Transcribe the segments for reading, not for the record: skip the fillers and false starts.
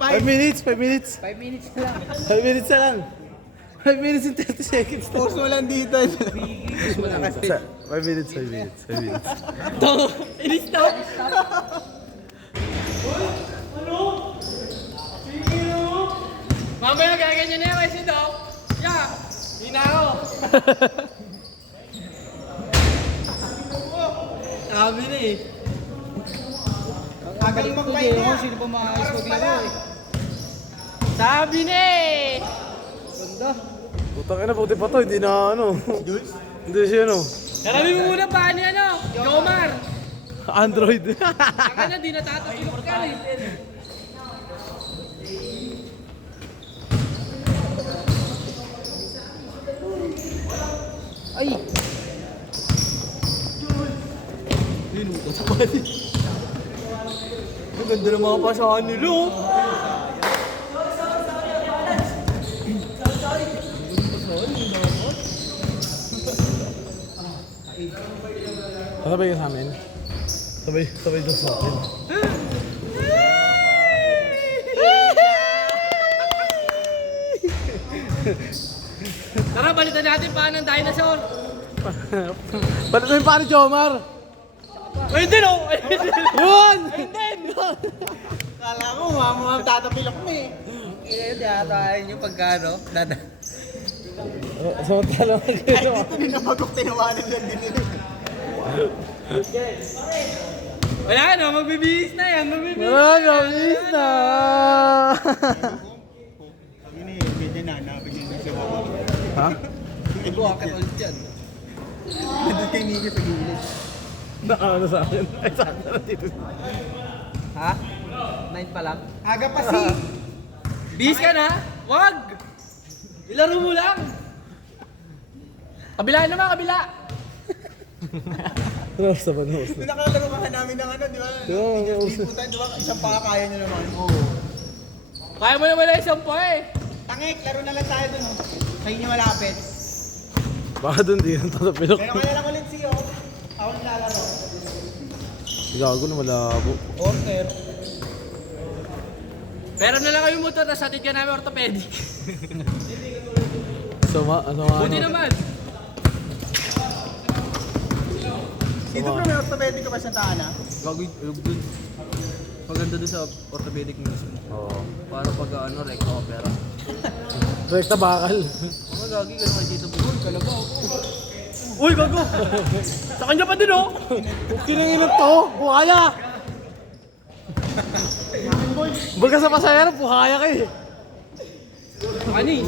5 minutes, 5 minutes. 5 minutes na lang. 5 minutes na lang. 5 minutes and 30 seconds. Post mo lang dito. 5 minutes, 5 minutes, 5 minutes. Ito, in-stop. Mamaya gaganyan na yung kasi daw. Yeah, hindi na ako. Sabi na eh. Agal magpahinga. Sino pa maayos maglaro eh. Sabi na eh. Putang ina, puti pa to, hindi na ano. Hindi siya ano. Narabi mo muna paano yan o? Jomar. Android. Saka na, di natatasilok ka eh. Ay! Linutot ako din. Ang ganda ng mga pasahan nila oh. Sabay ka sa amin. Sabay doon sa akin. Tara, balitan natin paano ng dinosaur. Ba't mo yung pari Jomar? Ayun din o! Yun! Kala ko, tatapilok mo eh. Eh, di atayin nyo pagkano. Dada. Samantala ka kayo. Ito din ang magok tinawanan lang din nila. Wala no, magbibihis na yan. Magbibihis Ah, gawin na! Kami na eh, medyo nanapin yung sa baba. Ha? Buwakat ulit yan. Nandun kay Mika sa gilid. Ano sa akin? Ay, saan na dito? Ha? 9 pa lang? Aga pa si. Bihis ka na? Wag! Ilaro mo lang! Kabila naman, kabila! Host naman, host. Doon nakalaro ka namin ng ano, di ba? Putan, di ba? Isang pa kaya nyo naman. Oo. Kaya mo naman na isang po eh! Tangik, laro na lang tayo dun. Sa inyo malapit. Baka doon din ang tatapilok. Pero kaya lang ulit siyo. Ako nilalaro. Gago na malabo. Order. Pero na lang kayong motor, tapos hatid ka namin orthopedic. Sama Buti ano? naman! Dito bro, may orthopedic ka ba sa taan ha? Gagawin, ilog dun. Maganda dun sa orthopedic medicine. Oo. Para pag ano, recto opera. Rekta bakal. Mga gagi, ganun kay Tito Bugol. Kalabaw. Uy, gago! Sa kanya pa din oh! Kinangilot to, buhaya! Baga sa pasayar, buhaya ka eh. Ani?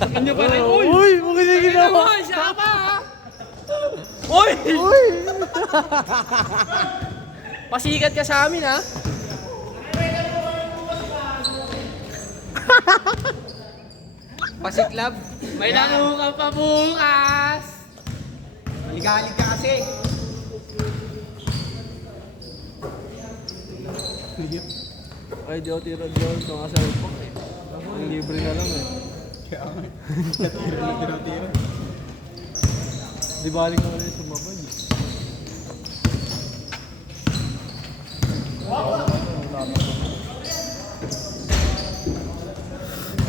Sa kanya pa rin. Uy! Uy, mukha ginawa. Uy, siya pa ha! Uy! Uy! Pasikat ka sa amin ha! Pasiklab. May laro ka pa bukas! Ligalig ka kasi. Ay, di ako tira diyan sa mga salpok eh. Ang libre na lang eh. Kaya nga. Tira. Di balik na ulit sumabay eh.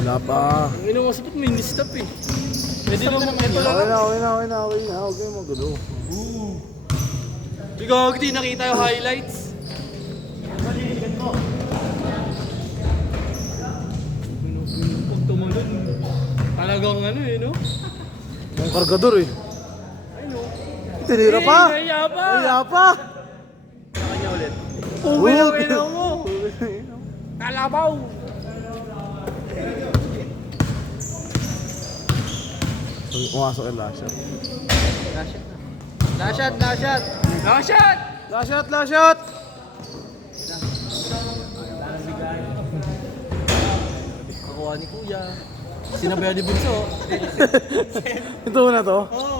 Wala pa. Ang ina mo sapot, may stop eh. Pwede naman ito lang. Okay na. Huwag kayo magulo. Ikaw, di nakita yung highlights. Pag tumalon, talagang ano eh, no? Ang kargador eh. Tinira pa! Kaya pa! Kaya pa! Uwi na kayo mo! Kalabaw! Pumasok yung last shot. Last shot. Last shot! Last shot, last shot! Kakuha ni Kuya. Sinabayan ni Bunso. Ito na to. Oo,